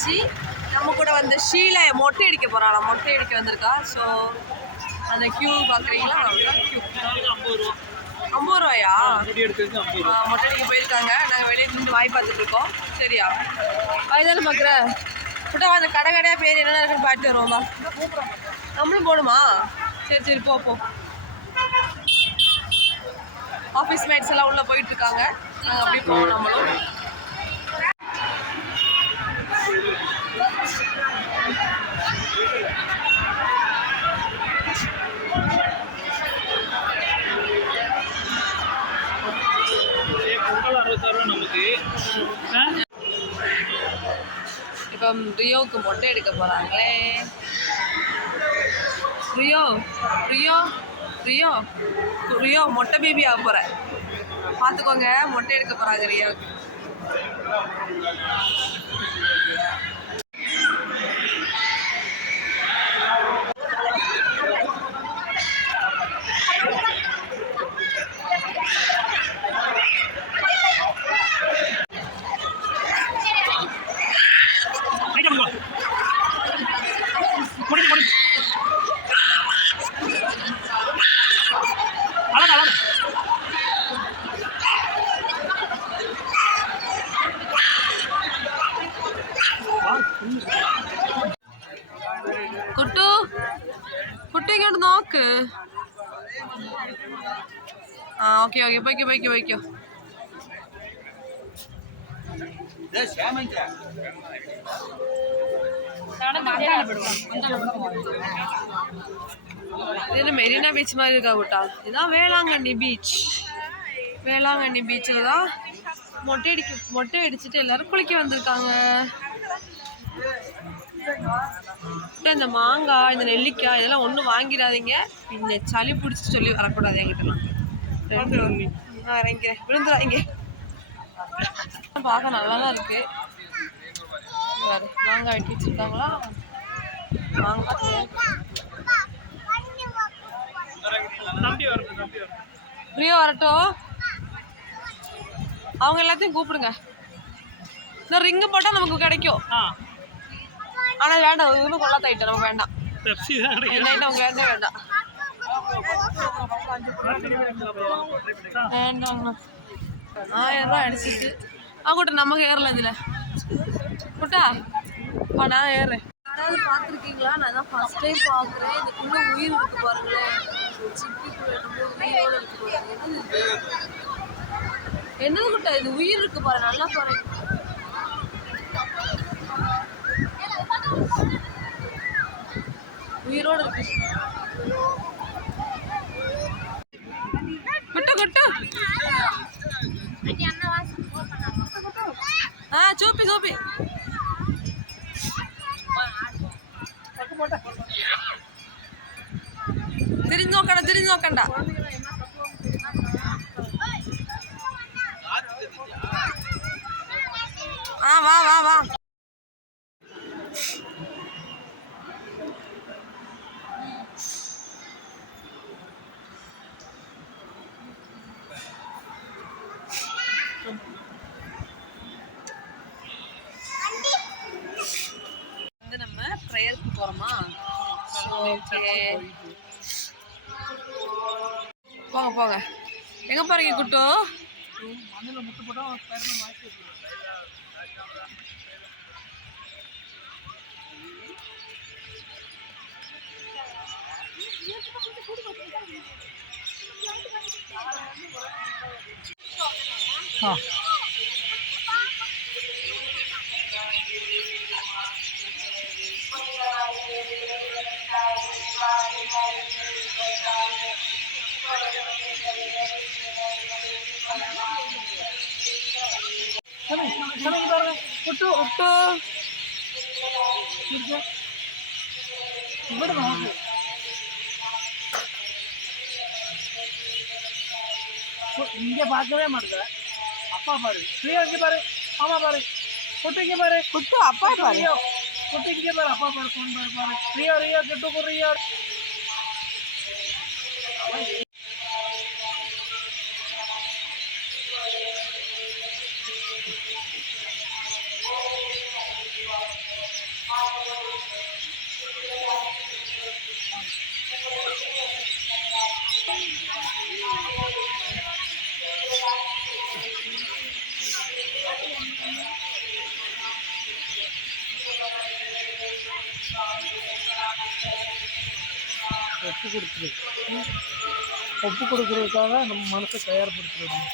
ஆயிடுச்சு. நம்ம கூட வந்து ஷீலை மொட்டை அடிக்க போகிறாள், மொட்டை அடிக்க வந்திருக்கா. ஸோ அந்த கியூ பார்க்குறீங்களா? கியூ 50 ரூபாயா? மொட்டை அடிக்க போயிருக்காங்க. நாங்கள் வெளியே நின்று வாய் பார்த்துட்டு இருக்கோம். சரியா அதுதானே பார்க்குறேன். விட்டா அந்த கடை கடையாக பேர் என்னென்ன இருக்குன்னு பாட்டு வருவோம்மா. நம்மளும் போகணுமா? சரி சரி போ. ஆஃபீஸ் மேட்ஸ் எல்லாம் உள்ளே போயிட்டு இருக்காங்க. நாங்கள் அப்படியே போவோம் நம்மளும். இப்போ ரியோவுக்கு மொட்டை எடுக்க போகிறாங்களே. ரியோ மொட்டை பேபி ஆக போகிற பார்த்துக்கோங்க. மொட்டை எடுக்க போகிறாங்க ரியோவுக்கு. കുട്ടി ഇങ്ങോട്ട് നോക്ക്. ഓക്കെ പോയിക്കോ. இது மெரினா பீச் மாதிரி இருக்கா கூட்டா. இதுதான் வேளாங்கண்ணி பீச்சில் தான் மொட்டை அடிச்சுட்டு எல்லாரும் குளிக்க வந்திருக்காங்க. இந்த மாங்காய், இந்த நெல்லிக்காய் இதெல்லாம் ஒன்றும் வாங்கிடாதீங்க. பின்ன சளி பிடிச்சி சொல்லி வரக்கூடாது என்கிட்டலாம். இறங்கிறேன், விழுந்துடாதீங்க. பார்க்க நல்லா தான் இருக்கு. மாங்காய் வெட்டி வச்சுருக்காங்களா? மாங்காய் ரியோ வரட்டும். அவங்க எல்லாத்தையும் கூப்பிடுங்க. இந்த ரிங்கு போட்டால் நமக்கு கிடைக்கும். ஆனால் வேண்டாம், இன்னும் கொள்ளா தைட்டம் நமக்கு வேண்டாம். அவங்க வேண்டாம். 1000 ரூபா அடிச்சிட்டு கூட்ட நமக்கு ஏறல. இதில் கூட்டா நான் ஏறுறேன். யாராவது பார்த்துருக்கீங்களா? நான் தான் ஃபர்ஸ்ட் டைம் பார்க்குறேன். இதுக்குள்ள உயிர் இருக்கு பாருங்களேன். என்னது கூட்டா இது? உயிர் இருக்கு பாரு, நல்லா பாரு. உயிரோடு இருக்கு. குட்டு చూపి തിരിഞ്ഞു നോക്കണ്ട. വാ. நம்ம ப்ரேயருக்கு போறோமா? போங்க. எங்க போறீங்க குட்டு? இங்க பார்க்கவே மாட்டேங்க. அப்பா பாரு, பிரியா இங்க பாரு, மாமா பாரு, குட்டு இங்க பாரு, குட்டு அப்பா பாரு, குட்டு இங்க பாரு, அப்பா பாரு, फोन பாரு, பிரியா குட்டு को रिया. ஒப்பு கொடுக்குறது ஒப்பு கொடுக்குறதுக்காக நம்ம மனசை தயார்படுத்திடணும்.